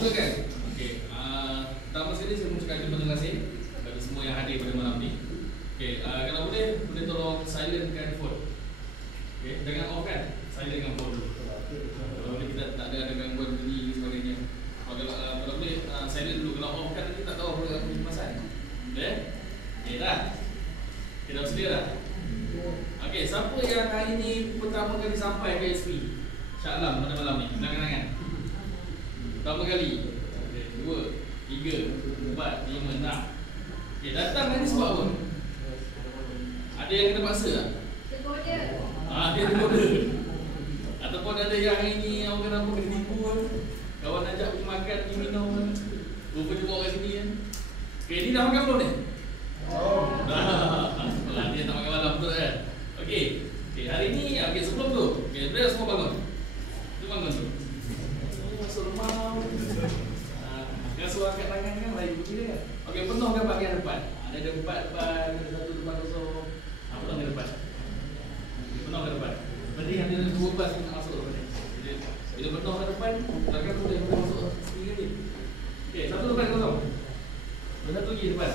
mulakan. Okey. Pertama sekali saya mengucapkan terima kasih kepada semua yang hadir pada malam ni. Okey, kalau boleh tolong silentkan phone. Okey, jangan off kan. Silentkan phone dulu. Kalau boleh kita tak ada gangguan bunyi dan sebagainya. Kalau boleh silent dulu. Kalau off kan nanti tak tahu apa punya masalah. Okey? Okey dah. Kita dah sedia dah. Okey, siapa yang hari ni pertama kali sampai ke SP? Shah Alam pada malam ni. Kenangan-kenangan. Pertama kali. Okey, 2, 3, 4, 5, 6. Okey, datang hari ni sebab apa? Ada yang kena paksa tak? Tergoda. Dia tergoda. Ataupun ada yang hari ni orang kena apa, kena tipu kan? Kawan ajak pergi makan, pergi minum kan? Rupanya bawa kat sini kan? Okey, ni dah makan belum ni? Dah. Dia tak makan malam betul kan? Okey. Okey, hari ni sebelum tu. Okey, bila semua bangun? Tu bangun tu. Masuk rumah. Yang suara angkat tangan kan lain begini kan? Okey, penuhkan bahagian depan. Ada 4 depan, ada 1 depan kosong. Penuh ke depan. Penuh ke depan. Berarti ada 2 bas yang nak masuk depan ni. Bila penuh ke depan, belakang tu boleh masuk sendiri lagi. Okey, 1 depan kosong. Ada 1 lagi depan.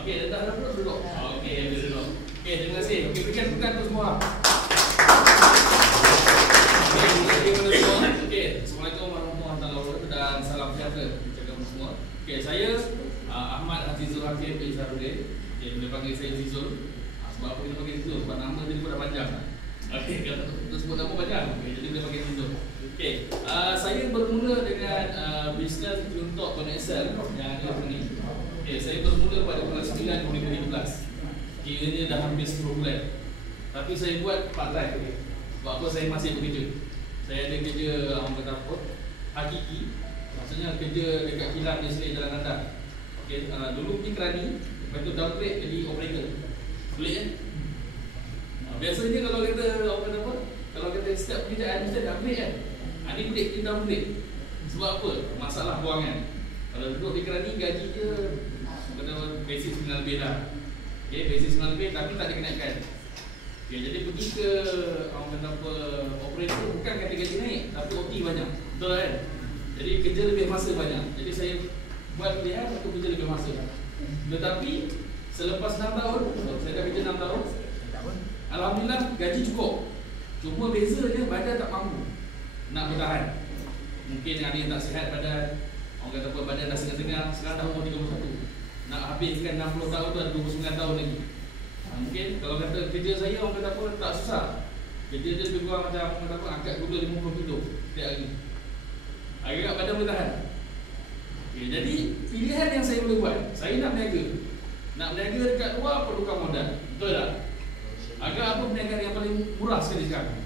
Okey, dah duduk. Okey, dia duduk. Okey, terima kasih. Okey, berikan tepukan tu semua. Okey, terima kasih kepada semua. Okey, Assalamualaikum warahmatullahi wabarakatuh dan salam sejahtera kepada semua. Okey, saya Ahmad Azizul Hakim bin Syarudin. Okey, boleh panggil saya Zizul. Sebab apa kita panggil Zizul? Sebab nama dia pun dah panjang. Okey, kalau tak sebut nama panjang. Okey, jadi boleh panggil Zizul. Okey, saya bermula dengan bisnes untuk Excel yang ada ni. Okay, saya bermula pada bulan 9 2013. Kiranya dah hampir 10 bulan. Tapi saya buat part time. Sebab apa saya masih bekerja. Saya ada kerja orang kata apa? Hakiki. Maksudnya kerja dekat kilang di sini Jalan Nanda. Okay, dulu pergi kerani, lepas tu downgrade jadi operator. Boleh kan? Biasanya kalau kata orang kata apa? Kalau kata setiap pekerjaan mesti ada upgrade kan? Ini break, kita downgrade. Sebab apa? Masalah kewangan. Kalau duduk di kerani gaji dia basic 9 lebih dah. Okay, basic 9 lebih tapi tak ada kenaikan. Okay, jadi pergi ke orang kata apa, operator bukan kata gaji naik tapi OT banyak. Betul kan? Jadi kerja lebih masa banyak. Jadi saya buat pilihan untuk kerja lebih masa. Tetapi selepas 6 tahun, saya dah kerja 6 tahun. Alhamdulillah gaji cukup. Cuma bezanya badan tak mampu nak bertahan. Mungkin ada yang tak sihat badan. Orang kata apa, badan dah setengah-tengah. Sekarang dah umur 31. Nak habiskan 60 tahun tu ada 29 tahun lagi. Mungkin kalau kata kerja saya orang kata apa tak susah. Kerja dia lebih kurang macam orang kata apa angkat gula 50 kilo setiap hari. Agak badan boleh tahan. Okay, jadi pilihan yang saya boleh buat, saya nak berniaga. Nak berniaga dekat luar perlukan modal. Betul tak? Agak apa perniagaan yang paling murah sekali sekarang?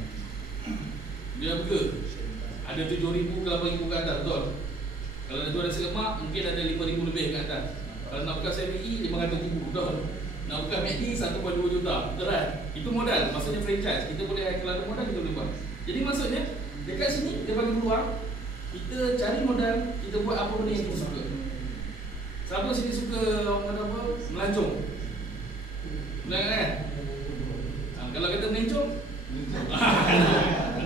Dia burger. Ada 7,000 ke 8,000 ke atas, betul? Kalau ada nasi lemak mungkin ada 5,000 lebih ke atas. Kalau nak buka CME 500,000, betul? Nak buka McD 1.2 juta, betul kan? Itu modal, maksudnya franchise. Kita boleh, kalau ada modal kita boleh buat. Jadi maksudnya dekat sini dia bagi peluang kita cari modal, kita buat apa benda yang kita suka. Siapa sini suka orang kata apa? Melancong. Benar kan? Kalau kata melancong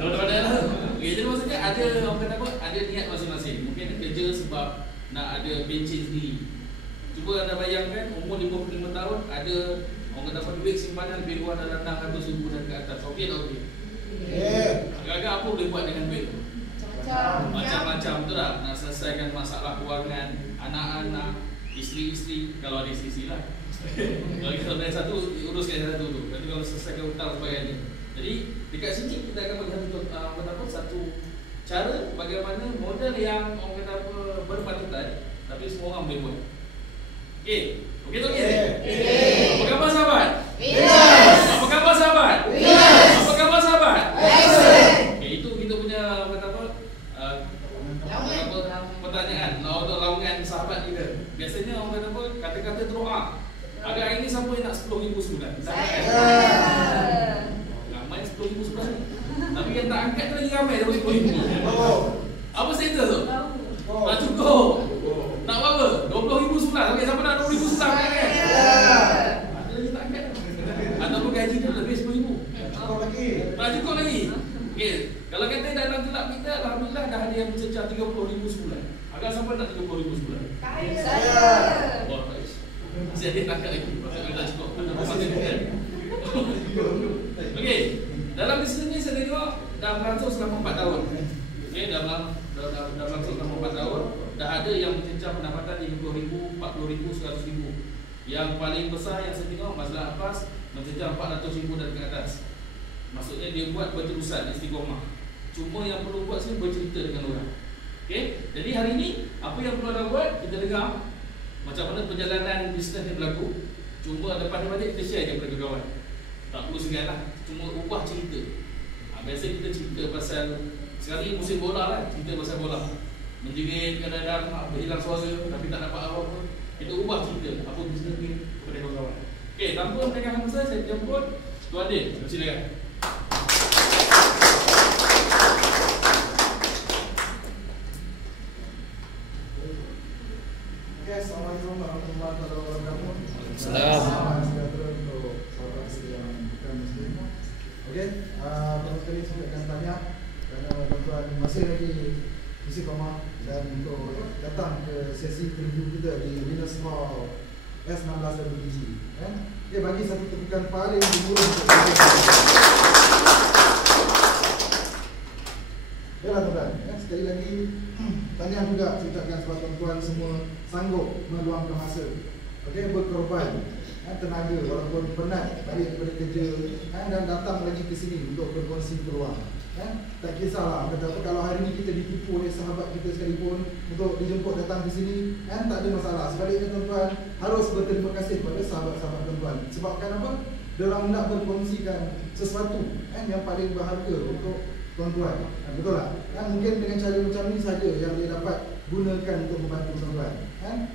ada lah. Okay, jadi maksudnya ada orang kata apa? Ada niat masing-masing. Mungkin kerja sebab nak ada bencin sendiri. Cuba anda bayangkan umur 55 tahun ada orang kata apa, duit simpanan lebih luar dalam 600,000 dan ke atas. Okey tak okey? Agak-agak apa boleh buat dengan duit? Macam-macam, betul tak? Nak selesaikan masalah kewangan anak-anak, isteri-isteri, kalau ada isteri lah. Kalau kita bayar satu, uruskan satu tu. Nanti kalau selesaikan hutang sebagainya. Jadi dekat sini kita akan melihat satu cara bagaimana modal yang orang kata apa berpatutan tapi semua orang boleh buat. Okey, okey tak okey? Apa khabar sahabat? Apa khabar sahabat? Apa khabar sahabat? Okey, itu kita punya kata apa? Pertanyaan untuk lawangan sahabat kita. Biasanya orang kata apa? Kata-kata doa. Agak hari ni siapa yang nak 10,000 sebulan? Ramai 10,000 sebulan. Tapi yang tak angkat tu lagi ramai daripada 10,000. Apa status tu? Tak cukup. Nak berapa? 20,000 sebulan. Okey, siapa nak 20,000 sebulan kan? Ada lagi tak angkat. Ataupun gaji dia lebih 10,000. Tak cukup lagi. Okey, kalau kata dalam gelap kita, alhamdulillah dah ada yang mencecah 30,000 sebulan. Agak sampai nak 30,000 sebulan. Saya. Wah, baik. Saya ada tangkap lagi. Pasal dah cukup. Okey, dalam bisnes ni saya tengok dah berlangsung selama 4 tahun. Okey, dah berlangsung selama 4 tahun. Dah ada yang mencecah pendapatan 30,000, 40,000, 100,000. Yang paling besar yang saya tengok Mazlan Abbas mencecah 400,000 dan ke atas. Maksudnya dia buat berterusan istiqomah. Cuma yang perlu buat sini bercerita dengan orang. Okey, jadi hari ini apa yang perlu anda buat, kita dengar macam mana perjalanan bisnes ni berlaku. Cuma lepas balik kita share je kepada kawan. Tak perlu segan lah, cuma ubah cerita. Biasa kita cerita pasal sekarang ni musim bola lah, cerita pasal bola. Menjerit kadang-kadang berhilang suara tapi tak dapat apa-apa. Kita ubah cerita apa bisnes ni kepada kawan-kawan. Okey, tanpa melengahkan masa, saya jemput Tuan Din. Silakan. Assalamualaikum warahmatullahi wabarakatuh. Assalamualaikum. Sejahtera untuk sahabat yang bukan Muslim. Okey, pertama sekali saya akan tanya kerana tuan-tuan masih lagi istiqamah dan untuk datang ke sesi preview kita di Winners Hall S16WBG. Dia bagi satu tepukan paling gemuruh untuk kita. Baiklah tuan-tuan, sekali lagi tahniah juga saya ucapkan sebab tuan-tuan semua sanggup meluangkan masa, okey, berkorban tenaga walaupun penat balik daripada kerja dan datang lagi ke sini untuk berkongsi peluang. Tak kisahlah kata apa, kalau hari ini kita ditipu oleh sahabat kita sekalipun untuk dijemput datang ke sini, tak ada masalah. Sebaliknya tuan-tuan harus berterima kasih kepada sahabat-sahabat tuan-tuan. Sebabkan apa? Diorang nak berkongsikan sesuatu yang paling berharga untuk tuan-tuan. Betul tak? Mungkin dengan cara macam ni saja yang dia dapat gunakan untuk membantu tuan-tuan.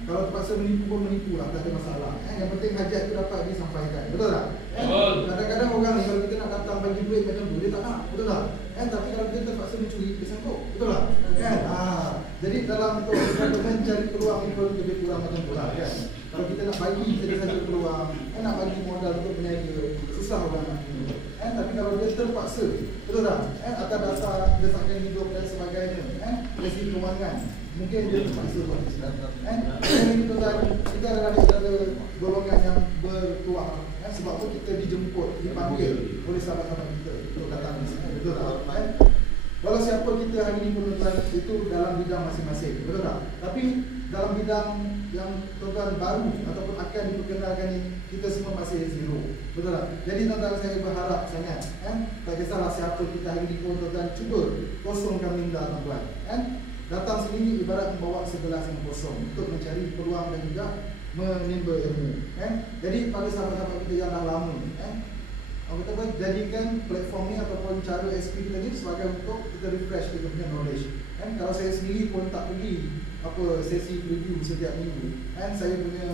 Kalau terpaksa menipu pun menipu lah, tak ada masalah. Yang penting hajat itu dapat disampaikan. Betul tak? Kadang-kadang orang ni kalau kita nak datang bagi duit macam tu, dia tak nak. Betul tak? Tapi kalau kita terpaksa mencuri, dia sanggup. Betul tak? Jadi dalam untuk mencari peluang ni pun lebih kurang macam tu lah. Kalau kita nak bagi saja peluang, nak bagi modal untuk berniaga, susah orang nak guna. Tapi kalau dia terpaksa, betul tak? Atas dasar desakan hidup dan sebagainya, dari segi kewangan, mungkin dia terpaksa buat. Ini tuan-tuan, kita ada golongan yang bertuah. Sebab tu kita dijemput, dipanggil oleh sahabat-sahabat kita untuk datang di sini. Betul tak? Walau siapa kita hari ini pun tuan-tuan, itu dalam bidang masing-masing. Betul tak? Tapi dalam bidang yang tuan-tuan baru ataupun akan diperkenalkan ini, kita semua masih zero. Betul tak? Jadi tuan-tuan, saya berharap sangat, tak kisahlah siapa kita hari ini pun tuan-tuan, cuba kosongkan minda tuan-tuan. Datang sini ibarat membawa segelas yang kosong untuk mencari peluang dan juga menimba ilmu. Jadi pada sahabat-sahabat kita yang dah lama, kita jadikan platform ni ataupun cara SP kita ni sebagai untuk kita refresh kita punya knowledge. Kalau saya sendiri pun tak pergi sesi preview setiap minggu, saya punya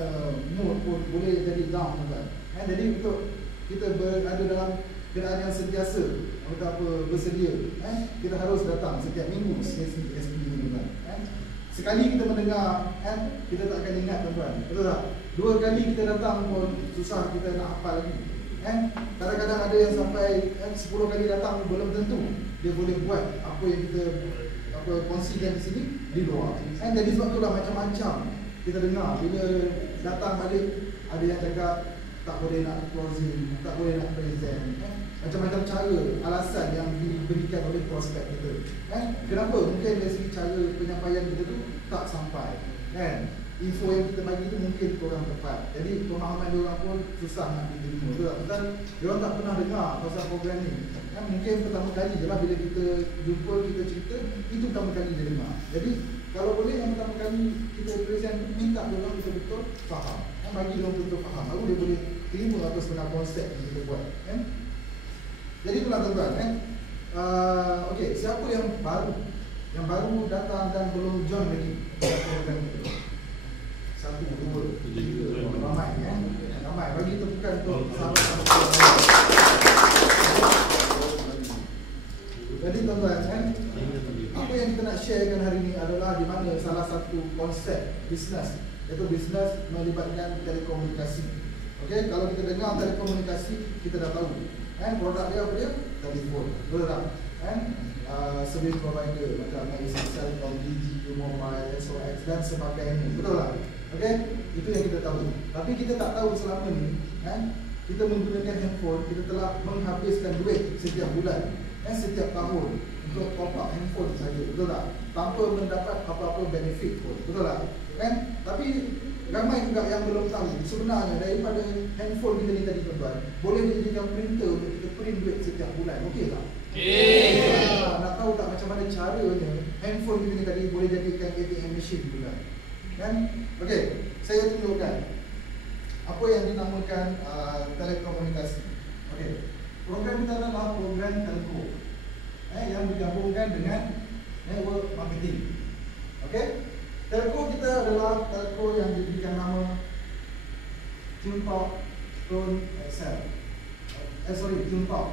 mood pun boleh jadi down tuan. Jadi untuk kita berada dalam keadaan yang sentiasa bersedia, kita harus datang setiap minggu sesi SP ni tuan. Sekali kita mendengar, kita tak akan ingat tuan-tuan. Betul tak? 2 kali kita datang pun susah kita nak hafal lagi. Kadang-kadang ada yang sampai 10 kali datang belum tentu dia boleh buat apa yang kita kongsikan di sini di luar. Jadi sebab itulah macam-macam kita dengar bila datang balik, ada yang cakap tak boleh nak closing, tak boleh nak present. Macam-macam cara, alasan yang diberikan oleh prospek kita. Kenapa? Mungkin dari segi cara penyampaian kita tu tak sampai. Info yang kita bagi tu mungkin kurang tepat. Jadi pemahaman diorang pun susah nak diterima. Betul tak? Pasal diorang tak pernah dengar pasal program ni. Mungkin pertama kali je lah bila kita jumpa, kita cerita, itu pertama kali dia dengar. Jadi kalau boleh yang pertama kali kita present, minta diorang betul-betul faham. Bagi diorang betul-betul faham, baru dia boleh terima apa setengah konsep yang kita buat. Jadi itulah tuan-tuan. Okey, siapa yang baru datang dan belum join lagi program kita? 1, 2, 3, ramai ramai. Bagi tepukan untuk sahabat-sahabat. Jadi tuan-tuan, apa yang kita nak sharekan hari ini adalah di mana salah satu konsep bisnes, iaitu bisnes melibatkan telekomunikasi. Okey, kalau kita dengar telekomunikasi, kita dah tahu Produk dia apa dia? Telefon. Betul tak? Service provider macam Maxisel, DG, Mobile, SOX dan sebagainya. Betul tak? Okey, itu yang kita tahu. Tapi kita tak tahu selama ni kita menggunakan handphone, kita telah menghabiskan duit setiap bulan, setiap tahun untuk top up handphone saja. Betul tak? Tanpa mendapat apa-apa benefit pun. Betul tak? Tapi ramai juga yang belum tahu sebenarnya daripada handphone kita ni tadi tuan-tuan, boleh dijadikan printer untuk kita print duit setiap bulan. Okey tak? Nak tahu tak macam mana caranya handphone kita ni tadi boleh jadikan ATM machine pula? Okey, saya tunjukkan apa yang dinamakan telekomunikasi. Okey, program kita adalah program telco yang digabungkan dengan network marketing. Okey, telco kita adalah telco yang diberikan nama TuneTalk, Tone XL. TuneTalk.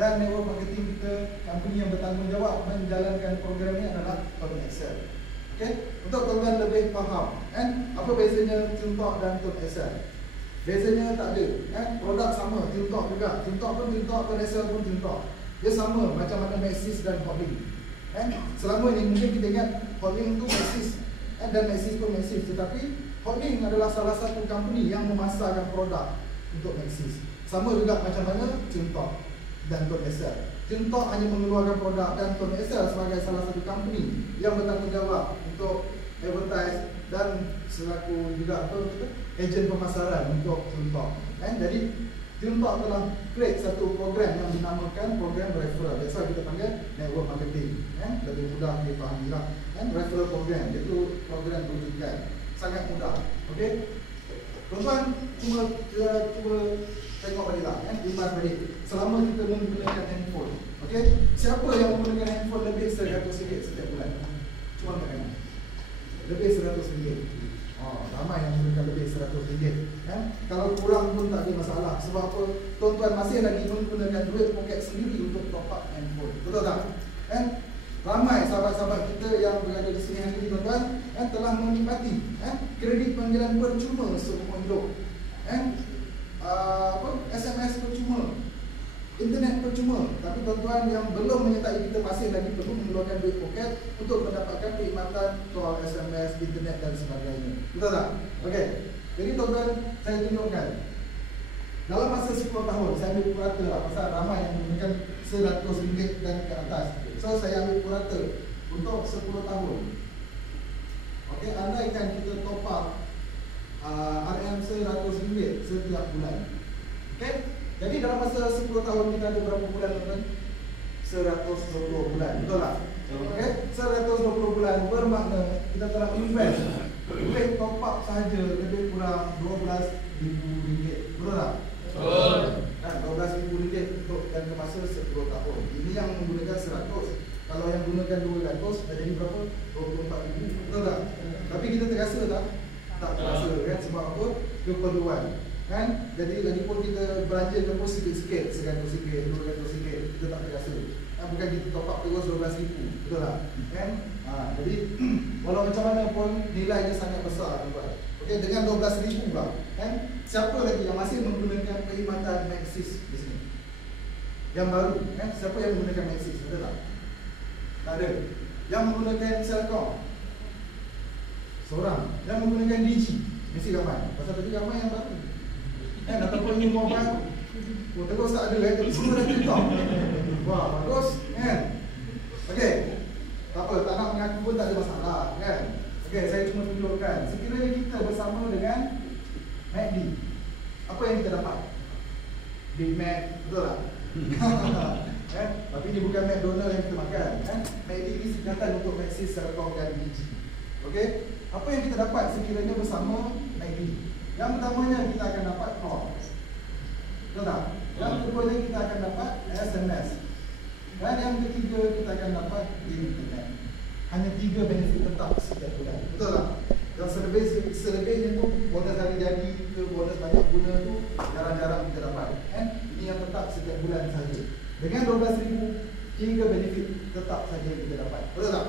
Dan network marketing kita, company yang bertanggungjawab menjalankan program ini adalah Tone XL. Okey, untuk tuan-tuan lebih faham apa bezanya TuneTalk dan Tone XL. Bezanya tak ada, produk sama, TuneTalk juga. TuneTalk pun TuneTalk, Tone XL pun TuneTalk. Dia sama macam mana Maxis dan Hotlink. Selama ni mungkin kita ingat Hotlink tu Maxis dan Maxis pun Maxis, tetapi Hotlink adalah salah satu company yang memasarkan produk untuk Maxis. Sama juga macam mana TuneTalk dan Tone XL. TuneTalk hanya mengeluarkan produk dan Tone XL sebagai salah satu company yang bertanggungjawab untuk advertise dan selaku juga ejen pemasaran untuk TuneTalk. Jadi TuneTalk telah create satu program yang dinamakan program referral. That's why kita panggil network marketing. Lebih mudah dipahami lah. Referral program, iaitu program rujukan. Sangat mudah. Okey. Tuan-tuan cuba tengok balik lah, iman balik. Selama kita menggunakan handphone, okey, siapa yang menggunakan handphone lebih RM100 setiap bulan? Cuba angkat tangan. Lebih RM100. Ramai yang menggunakan lebih RM100. Kalau kurang pun tak ada masalah. Sebab apa? Tuan-tuan masih lagi menggunakan duit poket sendiri untuk top up handphone. Betul tak? Ramai sahabat-sahabat kita yang berada di sini hari ini tuan-tuan telah menikmati kredit panggilan percuma seumur hidup. SMS percuma, internet percuma. Tapi tuan-tuan yang belum menyertai kita masih lagi perlu mengeluarkan duit poket untuk mendapatkan perkhidmatan call, SMS, internet dan sebagainya. Betul tak? Okey. Jadi tuan-tuan, saya tunjukkan dalam masa 10 tahun saya ambil purata lah, pasal ramai yang menggunakan RM100 dan ke atas. So saya ambil purata untuk 10 tahun. Okey, andaikan kita top up RM RM100 setiap bulan. Okey? Jadi dalam masa 10 tahun kita ada berapa bulan tuan-tuan? 120 bulan. Betul tak? Okey? 120 bulan bermakna kita telah invest duit top up sahaja lebih kurang RM12,000. Betul tak? Betul. RM12,000 untuk jangka masa 10 tahun. Ini yang menggunakan 100. Kalau yang gunakan 200 dah jadi berapa? RM24,000. Betul tak? Tapi kita terasa tak? Tak terasa kan? Sebab apa? Keperluan. Jadi lagipun kita belanja ke sikit-sikit, RM100, RM200, kita tak terasa. Bukan kita top up terus RM12,000. Betul tak? Jadi walau macam mana pun nilainya sangat besar tuan. Okey, dengan RM12,000 pula. Siapa lagi yang masih menggunakan perkhidmatan Maxis di sini? Yang baru, siapa yang menggunakan Maxis? Ada tak? Tak ada. Yang menggunakan Celcom? Seorang. Yang menggunakan DG? Mesti ramai. Pasal tadi ramai yang baru. Ataupun new mobile. Terus tak ada tapi semua dah TikTok. Wah, bagus Okey. Tak apa, tak nak mengaku pun tak ada masalah Okey, saya cuma tunjukkan. Sekiranya kita bersama dengan McD, apa yang kita dapat? Big Mac, betul tak? Tapi dia bukan McDonald yang kita makan McD ni singkatan untuk Maxis, Celcom dan DG. Okey, apa yang kita dapat sekiranya bersama McD? Yang pertamanya kita akan dapat call. Betul tak? Yang keduanya kita akan dapat SMS. Dan yang ketiga kita akan dapat internet. Hanya 3 benefit tetap setiap bulan. Betul tak? Yang selebihnya tu bonus hari jadi ke bonus banyak guna tu jarang-jarang kita dapat. Ini yang tetap setiap bulan saja. Dengan RM12,000, 3 benefit tetap saja kita dapat. Betul tak?